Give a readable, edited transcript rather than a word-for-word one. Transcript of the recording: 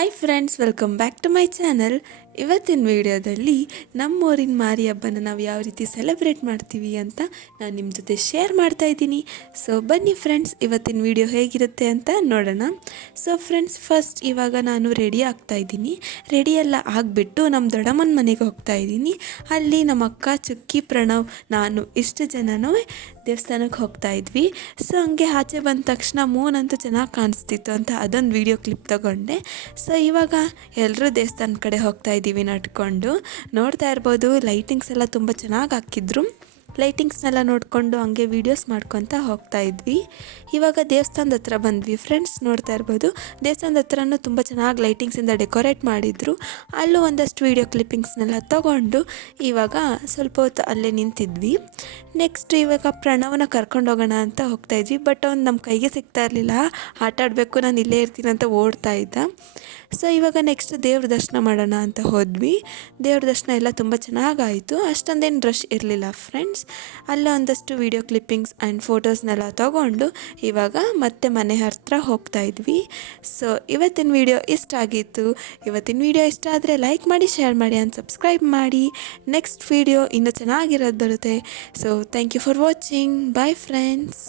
Hi friends, welcome back to my channel. ಇವತ್ತಿನ ವಿಡಿಯೋದಲ್ಲಿ ನಮ್ಮೂರಿನ ಮಾರಿ ಹಬ್ಬನ ನಾವು ಯಾವ ರೀತಿ ಸೆಲೆಬ್ರೇಟ್ ಮಾಡ್ತೀವಿ ಅಂತ ನಾನು ನಿಮ್ಮ ಜೊತೆ ಶೇರ್ ಮಾಡ್ತಾ ಇದ್ದೀನಿ. ಸೊ ಬನ್ನಿ ಫ್ರೆಂಡ್ಸ್, ಇವತ್ತಿನ ವಿಡಿಯೋ ಹೇಗಿರುತ್ತೆ ಅಂತ ನೋಡೋಣ. ಸೊ ಫ್ರೆಂಡ್ಸ್, ಫಸ್ಟ್ ಇವಾಗ ನಾನು ರೆಡಿ ಆಗ್ತಾ ಇದ್ದೀನಿ. ರೆಡಿ ಎಲ್ಲ ಆಗಿಬಿಟ್ಟು ನಮ್ಮ ದೊಡ್ಡಮ್ಮನ ಮನೆಗೆ ಹೋಗ್ತಾ ಇದ್ದೀನಿ. ಅಲ್ಲಿ ನಮ್ಮ ಅಕ್ಕ, ಚುಕ್ಕಿ, ಪ್ರಣವ್, ನಾನು ಇಷ್ಟು ಜನನೂ ದೇವಸ್ಥಾನಕ್ಕೆ ಹೋಗ್ತಾ ಇದ್ವಿ. ಸೊ ಹಂಗೆ ಆಚೆ ಬಂದ ತಕ್ಷಣ ಮೂನಂತೂ ಚೆನ್ನಾಗಿ ಕಾಣಿಸ್ತಿತ್ತು ಅಂತ ಅದೊಂದು ವಿಡಿಯೋ ಕ್ಲಿಪ್ ತಗೊಂಡೆ. ಸೊ ಇವಾಗ ಎಲ್ಲರೂ ದೇವಸ್ಥಾನದ ಕಡೆ ಹೋಗ್ತಾ ಇದ್ದೀವಿ ನಡ್ಕೊಂಡು. ನೋಡ್ತಾ ಇರ್ಬೋದು, ಲೈಟಿಂಗ್ಸ್ ಎಲ್ಲ ತುಂಬ ಚೆನ್ನಾಗಿ ಹಾಕಿದ್ರು. ಲೈಟಿಂಗ್ಸ್ನೆಲ್ಲ ನೋಡಿಕೊಂಡು ಹಂಗೆ ವೀಡಿಯೋಸ್ ಮಾಡ್ಕೊತ ಹೋಗ್ತಾ ಇದ್ವಿ. ಇವಾಗ ದೇವಸ್ಥಾನದ ಹತ್ರ ಬಂದ್ವಿ ಫ್ರೆಂಡ್ಸ್. ನೋಡ್ತಾ ಇರ್ಬೋದು, ದೇವಸ್ಥಾನದ ಹತ್ರನೂ ತುಂಬ ಚೆನ್ನಾಗಿ ಲೈಟಿಂಗ್ಸಿಂದ ಡೆಕೋರೇಟ್ ಮಾಡಿದರು. ಅಲ್ಲೂ ಒಂದಷ್ಟು ವೀಡಿಯೋ ಕ್ಲಿಪ್ಪಿಂಗ್ಸ್ನೆಲ್ಲ ತೊಗೊಂಡು ಇವಾಗ ಸ್ವಲ್ಪ ಹೊತ್ತು ಅಲ್ಲೇ ನಿಂತಿದ್ವಿ. ನೆಕ್ಸ್ಟ್ ಇವಾಗ ಪ್ರಣವನ ಕರ್ಕೊಂಡು ಹೋಗೋಣ ಅಂತ ಹೋಗ್ತಾ ಇದ್ವಿ. ಬಟ್ ಅವ್ನು ನಮ್ಮ ಕೈಗೆ ಸಿಗ್ತಾ ಇರಲಿಲ್ಲ. ಆಟ ಆಡಬೇಕು, ನಾನು ಇಲ್ಲೇ ಇರ್ತೀನಿ ಅಂತ ಓಡ್ತಾ ಇದ್ದ. ಸೊ ಇವಾಗ ನೆಕ್ಸ್ಟ್ ದೇವ್ರ ದರ್ಶನ ಮಾಡೋಣ ಅಂತ ಹೋದ್ವಿ. ದೇವ್ರ ದರ್ಶನ ಎಲ್ಲ ತುಂಬ ಚೆನ್ನಾಗಾಯಿತು. ಅಷ್ಟೊಂದೇನು ರಶ್ ಇರಲಿಲ್ಲ ಫ್ರೆಂಡ್ಸ್. ಅಲ್ಲೇ ಒಂದಷ್ಟು ವೀಡಿಯೋ ಕ್ಲಿಪ್ಪಿಂಗ್ಸ್ ಆ್ಯಂಡ್ ಫೋಟೋಸ್ನೆಲ್ಲ ತೊಗೊಂಡು ಇವಾಗ ಮತ್ತೆ ಮನೆ ಹತ್ರ ಹೋಗ್ತಾ ಇದ್ವಿ. ಸೊ ಇವತ್ತಿನ ವಿಡಿಯೋ ಇಷ್ಟ ಆಗಿತ್ತು. ಇವತ್ತಿನ ವಿಡಿಯೋ ಇಷ್ಟ ಆದರೆ ಲೈಕ್ ಮಾಡಿ, ಶೇರ್ ಮಾಡಿ ಆ್ಯಂಡ್ ಸಬ್ಸ್ಕ್ರೈಬ್ ಮಾಡಿ. ನೆಕ್ಸ್ಟ್ ವಿಡಿಯೋ ಇನ್ನೂ ಚೆನ್ನಾಗಿರೋದು ಬರುತ್ತೆ. So thank you for watching. Bye friends.